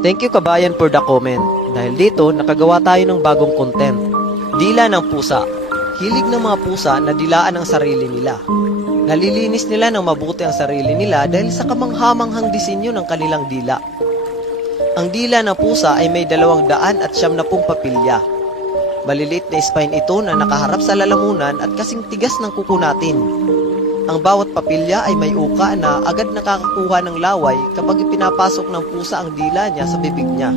Thank you kabayan for the comment. Dahil dito, nakagawa tayo ng bagong content. Dila ng pusa. Hilig ng mga pusa na dilaan ang sarili nila. Nalilinis nila ng mabuti ang sarili nila dahil sa kamanghamanghang disenyo ng kanilang dila. Ang dila ng pusa ay may 270 papilya. Maliliit na spine ito na nakaharap sa lalamunan at kasing tigas ng kuko natin. Ang bawat papilya ay may uka na agad nakakakuha ng laway kapag ipinapasok ng pusa ang dila niya sa bibig niya.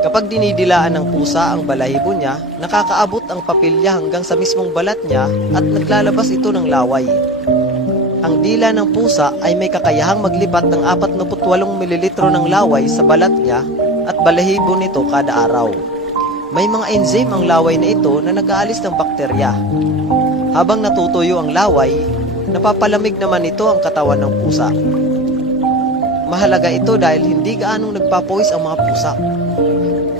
Kapag dinidilaan ng pusa ang balahibo niya, nakakaabot ang papilya hanggang sa mismong balat niya at naglalabas ito ng laway. Ang dila ng pusa ay may kakayahang maglipat ng 48 ml ng laway sa balat niya at balahibo nito kada araw. May mga enzyme ang laway na ito na nag-aalis ng bakterya. Habang natutuyo ang laway, napapalamig naman ito ang katawan ng pusa. Mahalaga ito dahil hindi gaanong nagpapawis ang mga pusa.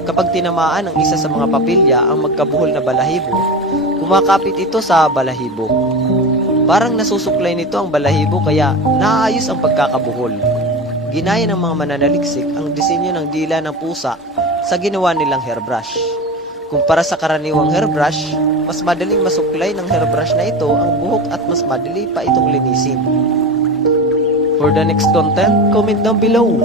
Kapag tinamaan ng isa sa mga papilya ang magkabuhol na balahibo, kumakapit ito sa balahibo. Parang nasusuklay nito ang balahibo kaya naayos ang pagkakabuhol. Ginaya ng mga mananaliksik ang disenyo ng dila ng pusa sa ginawa nilang hairbrush. Kumpara sa karaniwang hairbrush, mas madaling masuklay ng hairbrush na ito ang buhok at mas madali pa itong linisin. For the next content, comment down below.